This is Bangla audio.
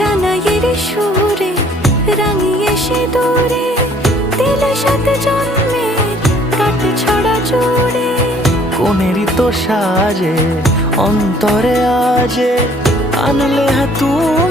সানাইয়ের সুরে রাঙিয়ে সে দূরে দিলে সাত জন্মের কাট ছড়া জুড়ে। কোনেরই তো সাজে অন্তরে আজে আনলে হ্যাঁ তুই